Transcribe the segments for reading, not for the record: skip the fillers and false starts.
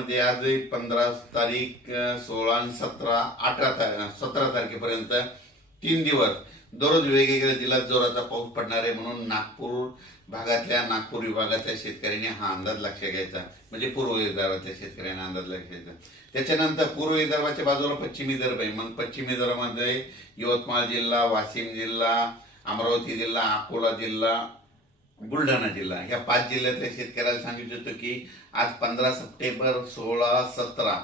जिल्ह्यामध्ये आज 15 तारीख, 16 आणि 17, 17 तारखेपर्यंत 3 दिवस दररोज वेगवेगळ्या जिल्ह्यात जोराचा पाऊस पडणार आहे. म्हणून नागपूर विभागातल्या शेतकऱ्यांनी हा अंदाज लक्षात घ्यायचा. म्हणजे पूर्व विदर्भातल्या शेतकऱ्यांनी अंदाज लक्षात घ्यायचा. त्याच्यानंतर पूर्व विदर्भाच्या बाजूला पश्चिम विदर्भ आहे. मग पश्चिम विदर्भामध्ये यवतमाळ जिल्हा, वाशिम जिल्हा, अमरावती जिल्हा, अकोला जिल्हा, बुलढाणा जिल्हा, ह्या 5 जिल्ह्यातल्या शेतकऱ्याला सांगितलं होतं की आज 15 सप्टेंबर, 16, 17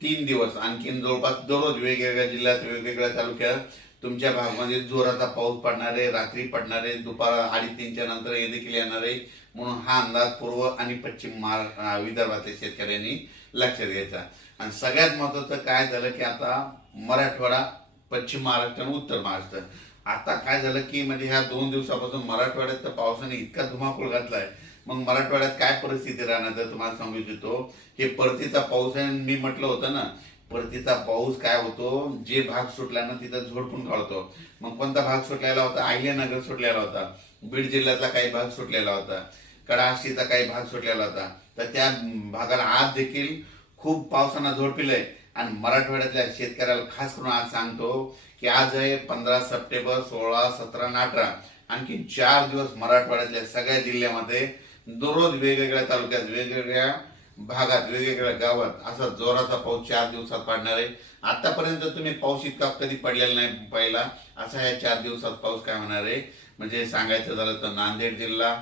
3 दिवस आणखीन जवळपास दररोज वेगवेगळ्या जिल्ह्यात, वेगवेगळ्या तालुक्यात तुमच्या भागामध्ये जोराचा पाऊस पडणार आहे. रात्री पडणार आहे, दुपार 2:30च्या नंतर हे देखील येणार आहे. म्हणून हा अंदाज पूर्व आणि पश्चिम विदर्भातल्या शेतकऱ्यांनी लक्षात घ्यायचा. आणि सगळ्यात महत्वाचं काय झालं की आता मराठवाडा, पश्चिम महाराष्ट्र आणि उत्तर महाराष्ट्र, आता काय झालं की म्हणजे ह्या 2 दिवसापासून मराठवाड्यात तर पावसाने इतका धुमाकूळ घातलाय. मग मराठवाड्यात काय परिस्थिती राहणार तर तुम्हाला सांगू इच्छितो. हे परतीचा पाऊस आहे. मी म्हटलं होतं ना, परतीचा पाऊस काय होतो, जे भाग सुटला ना तिथं झोडपून काढतो. मग कोणता भाग सुटलेला होता? अहिल्यानगर सुटलेला होता, बीड जिल्ह्यातला काही भाग सुटलेला होता, कडाशीचा काही भाग सुटलेला होता. तर त्या भागाला आज देखील खूप पावसानं झोडपिलंय. आणि मराठवाड्यातल्या शेतकऱ्याला खास करून आज सांगतो की आज आहे 15 सप्टेंबर, 16, 17 आणि 18, आणखी 4 दिवस मराठवाड्यातल्या सगळ्या जिल्ह्यामध्ये दररोज वेगवेगळ्या तालुक्यात, वेगवेगळ्या भागात, वेगवेगळ्या गावात असा जोराचा पाऊस 4 दिवसात पडणार आहे. आतापर्यंत तुम्ही पाऊस इतका कधी पडलेला नाही पहिला, असा ह्या 4 दिवसात पाऊस काय होणार आहे. म्हणजे सांगायचं झालं तर नांदेड जिल्हा,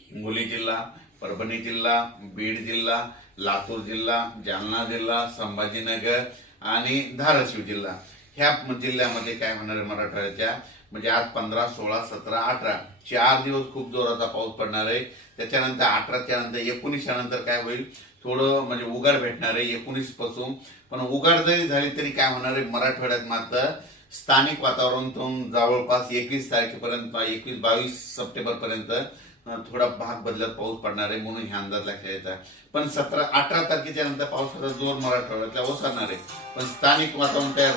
हिंगोली जिल्हा, परभणी जिल्हा, बीड जिल्हा, लातूर जिल्हा, जालना जिल्हा, संभाजीनगर आणि धाराशिव जिल्हा, ह्या जिल्ह्यामध्ये काय होणार आहे मराठवाड्याच्या. म्हणजे आज 15, 16, 17, 18 4 दिवस खूप जोराचा पाऊस पडणार आहे. त्याच्यानंतर 18च्या नंतर 19च्या नंतर काय होईल, थोडं म्हणजे उघाड भेटणार आहे 19 पासून. पण उघाड जरी झाली तरी काय होणार आहे, मराठवाड्यात मात्र स्थानिक वातावरणातून जवळपास 21 तारखेपर्यंत, 21-22 सप्टेंबर पर्यंत थोडा भाग बदलत पाऊस पडणार आहे. म्हणून हे अंदाज लक्षात येतात. पण 18 तारखेच्या नंतर पावसाचा जोर मराठवाड्यातला ओसरणार आहे. पण स्थानिक वातावरण तयार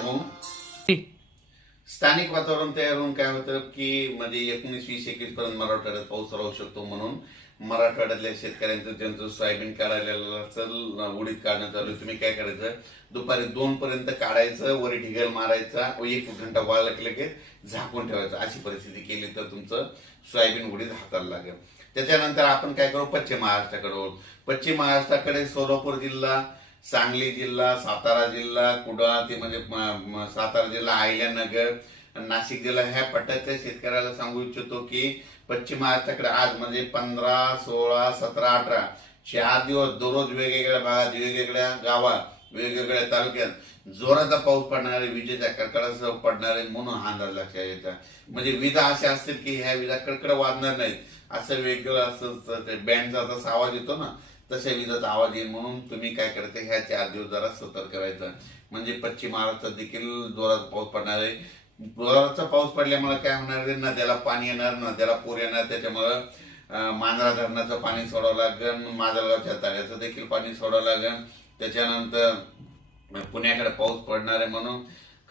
होऊन काय होतं की म्हणजे 19, 20, 21 पर्यंत मराठवाड्यात पाऊस राहू शकतो. म्हणून मराठवाड्यातल्या शेतकऱ्यांचं ज्यांचं सोयाबीन काढायला असेल, उडीद काढणं चालू, तुम्ही काय करायचं, दुपारी 2 पर्यंत काढायचं, वरी ढिगल मारायचा, 1 घंटा वाळलं की लगेच झाकून ठेवायचं. अशी परिस्थिती केली तर तुमचं सोयाबीन उडीद हाताला लागेल. त्याच्यानंतर आपण काय करू, पश्चिम महाराष्ट्राकडे. पश्चिम महाराष्ट्राकडे सोलापूर जिल्हा, सांगली जिल्हा, सातारा जिल्हा, कुडाळ ते म्हणजे सातारा जिल्हा, अहिल्यानगर, नाशिक जिल्हा, ह्या पट्ट्यातल्या शेतकऱ्याला सांगू इच्छितो की पश्चिम महाराष्ट्राकडे आज म्हणजे 15, 16, 17, 18 4 दिवस दररोज वेगवेगळ्या भागात, वेगवेगळ्या गावात, वेगवेगळ्या तालुक्यात जोराचा पाऊस पडणार आहे, विजेच्या कडकडासह पडणार आहे. म्हणून हा अंदाज लक्षात येतात. म्हणजे विजा अशा असतील की ह्या विजा कडकड वाजणार नाहीत, असं वेगळं असं बँडचा जसा आवाज येतो ना तशा विजाचा आवाज येईल. म्हणून तुम्ही काय करायचं, ह्या 4 दिवस जरा सतर्क करायचं. म्हणजे पश्चिम महाराष्ट्रात देखील जोराचा पाऊस पडणार आहे. जोराचा पाऊस पडल्यामुळे काय होणार आहे, नद्याला पाणी येणार, नद्याला पूर येणार. त्याच्यामुळं मांजरा धरणाचं पाणी सोडावं लागेल, माजलगावच्या तळ्याचं देखील पाणी सोडावं लागेल. त्याच्यानंतर पुण्याकडे पाऊस पडणार आहे म्हणून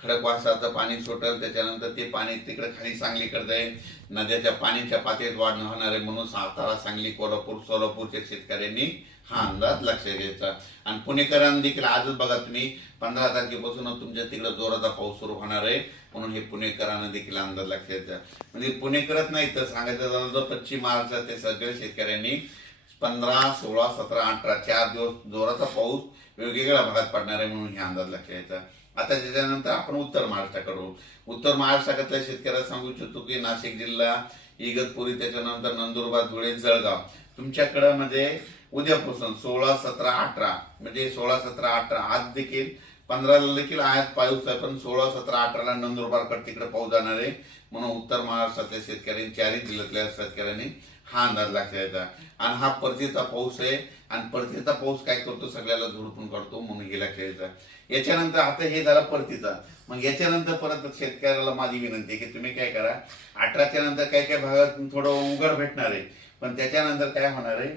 खडकवासलाचं पाणी सुटेल. त्याच्यानंतर ते पाणी तिकडे खाली सांगलीकडे जाईल. नद्याच्या पाण्याच्या पातळीत वाढ होणार आहे. म्हणून सातारा, सांगली, कोल्हापूर, सोलापूरच्या शेतकऱ्यांनी हा अंदाज लक्षात घ्यायचा. आणि पुणेकरांनी देखील आजच बघा तुम्ही 15 तारखेपासून तुमच्या तिकडे जोराचा पाऊस सुरू होणार आहे. म्हणून हे पुणेकरांना देखील अंदाज लक्षात घ्यायचा. म्हणजे पुणेकरच नाही तर सांगायचं झालं तर पश्चिम महाराष्ट्रात सगळ्या शेतकऱ्यांनी 15, 16, 17, 18 4 दिवस जोराचा पाऊस वेगवेगळ्या भागात पडणार आहे. म्हणून हे अंदाज लक्षात घ्यायचा. आता त्याच्यानंतर आपण उत्तर महाराष्ट्राकडे. उत्तर महाराष्ट्रातल्या शेतकऱ्याला सांगू इच्छितो की नाशिक जिल्हा, इगतपुरी, त्याच्यानंतर नंदुरबार, धुळे, जळगाव, तुमच्याकडे म्हणजे उद्यापासून 16, 17, 18 म्हणजे 16, 17, 18 आज देखील 15ला देखील आज पाऊस आहे. पण 16, 17, 18ला नंदुरबारकडे तिकडे पाऊस जाणार आहे. म्हणून उत्तर महाराष्ट्रातल्या शेतकऱ्यांनी, 4ही जिल्ह्यातल्या शेतकऱ्यांनी हा अंदाज लक्षात घ्यायचा. आणि हा परतीचा पाऊस आहे. आणि परतीचा पाऊस काय करतो, सगळ्याला झोडपून काढतो. म्हणून हे लक्षात घ्यायचा. याच्यानंतर आता हे झालं परतीचा. मग याच्यानंतर परत शेतकऱ्याला माझी विनंती आहे की तुम्ही काय करा, 18च्या नंतर काही काही भागात थोडं उघड भेटणार आहे. पण त्याच्यानंतर काय होणार आहे,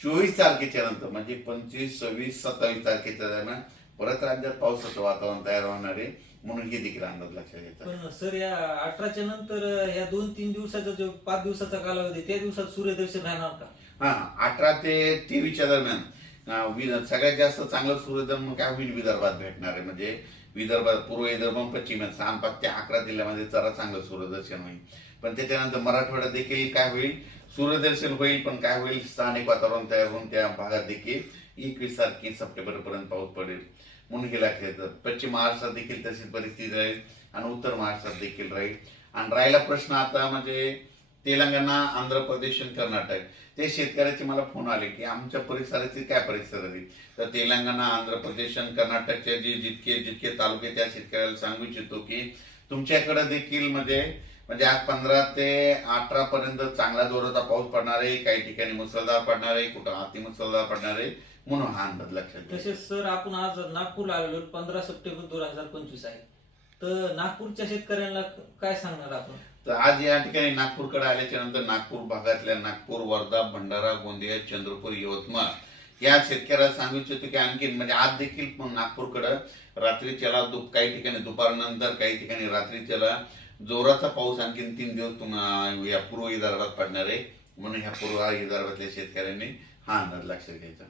24 तारखेच्या नंतर म्हणजे 25, 26, 27 तारखेच्या दरम्यान परत राज्यात पावसाचं वातावरण तयार होणार आहे. म्हणून हे देखील अंदाज लक्षात घ्यायचा. पण सर या 18च्या नंतर या 2-3 दिवसाचा जो 5 दिवसाचा कालावधी त्या दिवसात सूर्यदर्शन राहणार का? हा, 18 ते 23च्या दरम्यान सगळ्यात जास्त चांगलं सूर्यधन काय होईल विदर्भात भेटणार आहे. म्हणजे विदर्भात, पूर्व विदर्भ, पश्चिम 6 ते 11 जिल्ह्यामध्ये जरा चांगलं सूर्यदर्शन होईल. पण त्याच्यानंतर मराठवाड्यात देखील काय होईल, सूर्यदर्शन होईल, पण काय होईल, स्थानिक वातावरण तयार होऊन त्या भागात देखील 21 तारखे सप्टेंबर पर्यंत पाऊस पडेल म्हणून हे लक्षात येतं. पश्चिम महाराष्ट्रात देखील तशीच परिस्थिती राहील आणि उत्तर महाराष्ट्रात देखील राहील. आणि राहिला प्रश्न आता म्हणजे तेलंगणा, आंध्र प्रदेश आणि कर्नाटक, ते शेतकऱ्याचे मला फोन आले की आमच्या परिसराची काय परिस्थिती. तर तेलंगणा, आंध्र प्रदेश आणि कर्नाटकचे जितके जितके तालुके, त्या शेतकऱ्याला सांगू इच्छितो की तुमच्याकडे देखील म्हणजे आज 15 ते 18 पर्यंत चांगला जोराचा पाऊस पडणार आहे. काही ठिकाणी मुसळधार पडणार आहे, कुठं अतिमुसळधार पडणार आहे, म्हणून हा अंदाज लक्षात घ्या. तसेच सर आपण आज नागपूरला आलेलो 15 सप्टेंबर 2025 आहे. तर नागपूरच्या शेतकऱ्यांना काय सांगणार आपण? तर आज या ठिकाणी नागपूरकडे आल्याच्या नंतर नागपूर भागातल्या नागपूर, वर्धा, भंडारा, गोंदिया, चंद्रपूर, यवतमाळ या शेतकऱ्याला सांगू इच्छितो की आणखी म्हणजे आज देखील नागपूरकडे रात्रीच्याला काही ठिकाणी दुपारनंतर, काही ठिकाणी रात्रीच्याला जोराचा पाऊस आणखीन 3 दिवस या पूर्व विदर्भात पडणार आहे. म्हणून ह्या पूर्व विदर्भातल्या शेतकऱ्यांनी हा अंदाज लक्षात घ्यायचा.